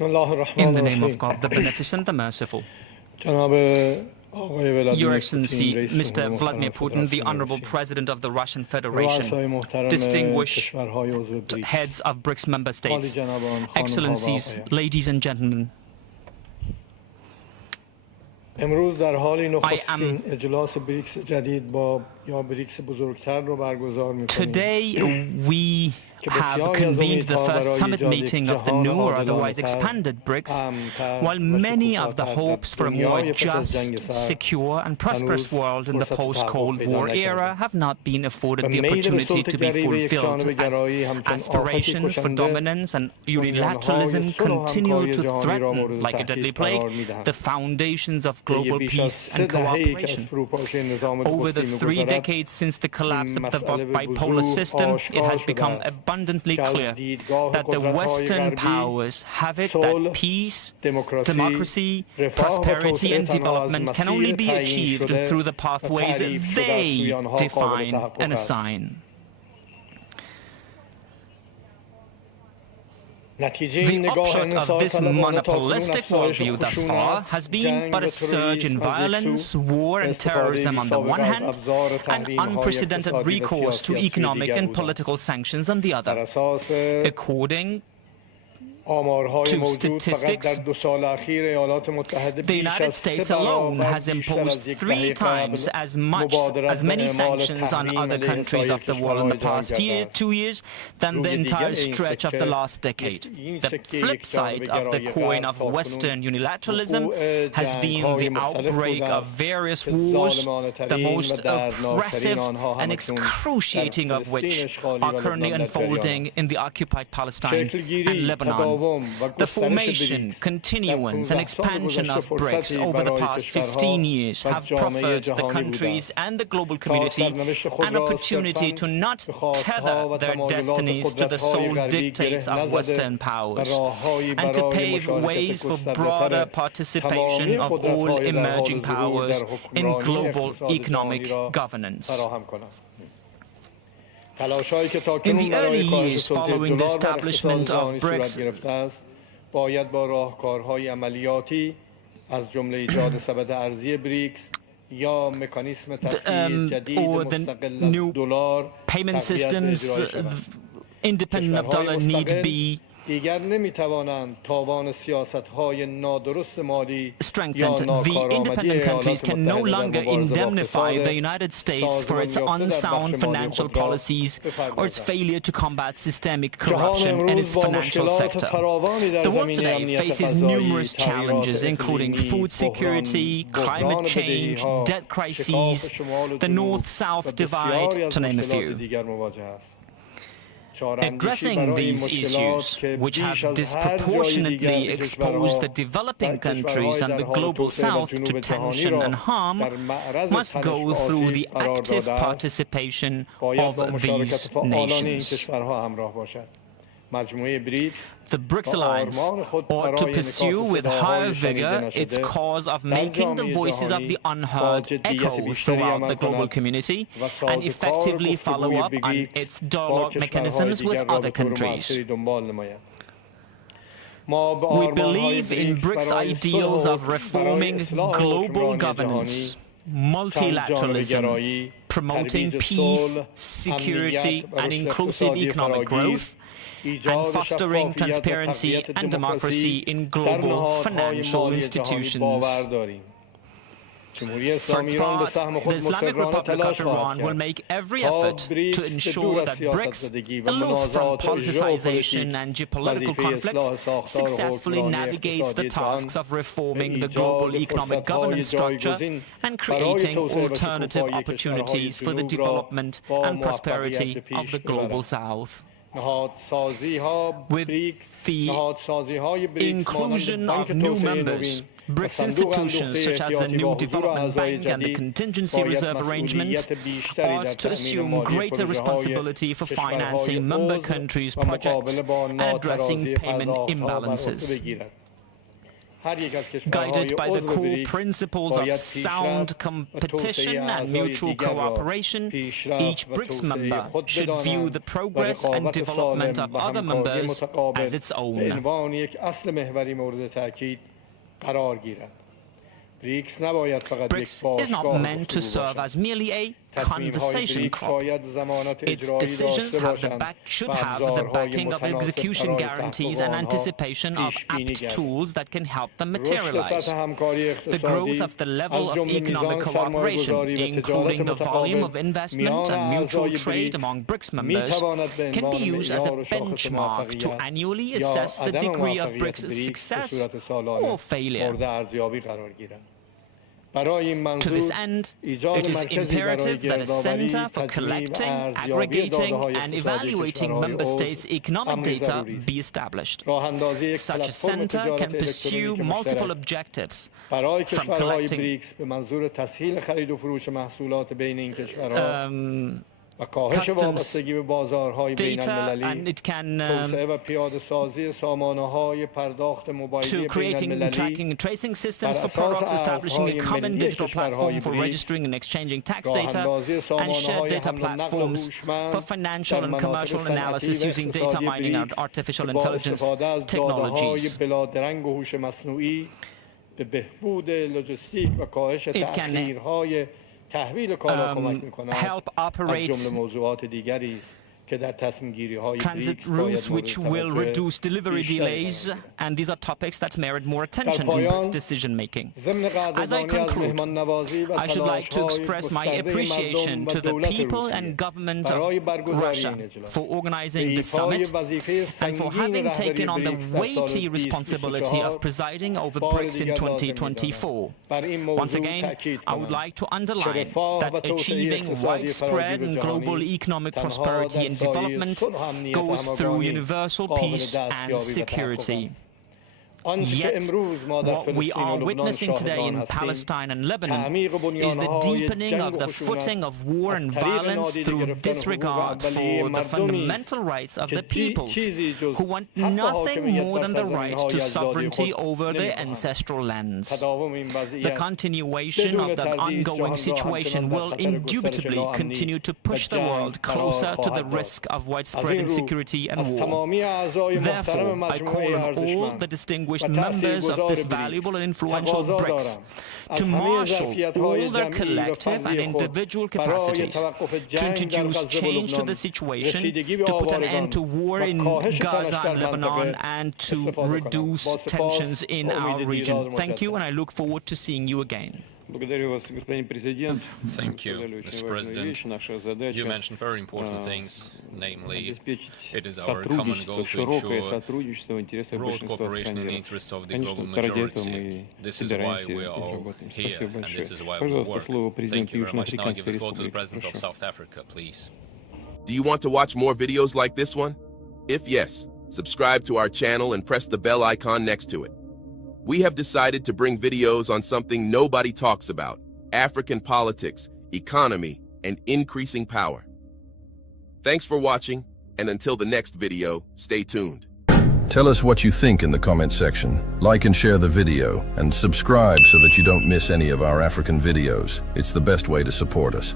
In the name of God, the Beneficent, the Merciful. Your Excellency, Mr. Vladimir Putin, the Honorable President of the Russian Federation, distinguished heads of BRICS member states, Excellencies, ladies and gentlemen, I am today we have convened the first summit meeting of the new or otherwise expanded BRICS, while many of the hopes for a more just, secure and prosperous world in the post-Cold War era have not been afforded the opportunity to be fulfilled, as aspirations for dominance and unilateralism continue to threaten, like a deadly plague, the foundations of global peace and cooperation. Over the 3 decades since the collapse of the bipolar system, it has become abundantly clear that the Western powers have it that peace, democracy, prosperity and development can only be achieved through the pathways they define and assign. The upshot of this monopolistic worldview thus far has been but a surge in violence, war and terrorism on the one hand, and unprecedented recourse to economic and political sanctions on the other. According to statistics, the United States alone has imposed 3 times as many sanctions on other countries of the world in the past 2 years than the entire stretch of the last decade. The flip side of the coin of Western unilateralism has been the outbreak of various wars, the most oppressive and excruciating of which are currently unfolding in the occupied Palestine and Lebanon. The formation, continuance and expansion of BRICS over the past 15 years have proffered the countries and the global community an opportunity to not tether their destinies to the sole dictates of Western powers, and to pave ways for broader participation of all emerging powers in global economic governance. In the early years following the establishment of BRICS, or the new payment systems independent of dollar need be strengthened. The independent countries can no longer indemnify the United States for its unsound financial policies or its failure to combat systemic corruption in its financial sector. The world today faces numerous challenges, including food security, climate change, debt crises, the North-South divide, to name a few. Addressing these issues, which have disproportionately exposed the developing countries and the global South to tension and harm, must go through the active participation of these nations. The BRICS Alliance ought to pursue with higher vigor its cause of making the voices of the unheard echo throughout the global community and effectively follow up on its dialogue mechanisms with other countries. We believe in BRICS ideals of reforming global governance, multilateralism, promoting peace, security and inclusive economic growth, and fostering transparency and democracy in global financial institutions. For its part, the Islamic Republic of Iran will make every effort to ensure that BRICS, aloof from politicization and geopolitical conflicts, successfully navigates the tasks of reforming the global economic governance structure and creating alternative opportunities for the development and prosperity of the global South. With the inclusion of new members, BRICS institutions such as the new Development Bank and the Contingency Reserve Arrangement ought to assume greater responsibility for financing member countries' projects and addressing payment imbalances. Guided by the core principles of sound competition and mutual cooperation, each BRICS member should view the progress and development of other members as its own. BRICS is not meant to serve as merely a conversation club. Its decisions should have the backing of execution guarantees and anticipation of apt tools that can help them materialize. The growth of the level of economic cooperation, including the volume of investment and mutual trade among BRICS members, can be used as a benchmark to annually assess the degree of BRICS' success or failure. To this end, it is imperative that a center for collecting, aggregating, and evaluating member states' economic data be established. Such a center can pursue multiple objectives, from collecting customs data, and it can to creating tracking and tracing systems for products, establishing a common digital platform for registering and exchanging tax data, and shared data platforms for financial and commercial analysis using data mining and artificial intelligence technologies. It can help operate transit routes which will reduce delivery delays, and these are topics that merit more attention in BRICS decision-making. As I conclude, I should like to express my appreciation to the people and government of Russia for organizing this summit and for having taken on the weighty responsibility of presiding over BRICS in 2024. Once again, I would like to underline that achieving widespread and global economic prosperity and development goes through universal peace and security. Yet, what we are witnessing today in Palestine and Lebanon is the deepening of the footing of war and violence through disregard for the fundamental rights of the peoples, who want nothing more than the right to sovereignty over their ancestral lands. The continuation of the ongoing situation will indubitably continue to push the world closer to the risk of widespread insecurity and war. Therefore, I call on all the distinguished members of this valuable and influential BRICS to marshal all their collective and individual capacities to introduce change to the situation, to put an end to war in Gaza and Lebanon, and to reduce tensions in our region. Thank you, and I look forward to seeing you again. Thank you, Mr. President. You mentioned very important things, namely, it is our common goal to ensure broad cooperation in the interests of the global majority. This is why we are all here, and this is why we work. Thank you very much. Now I give the floor to the President of South Africa, please. Do you want to watch more videos like this one? If yes, subscribe to our channel and press the bell icon next to it. We have decided to bring videos on something nobody talks about: African politics, economy, and increasing power. Thanks for watching, and until the next video, stay tuned. Tell us what you think in the comment section. Like and share the video, and subscribe so that you don't miss any of our African videos. It's the best way to support us.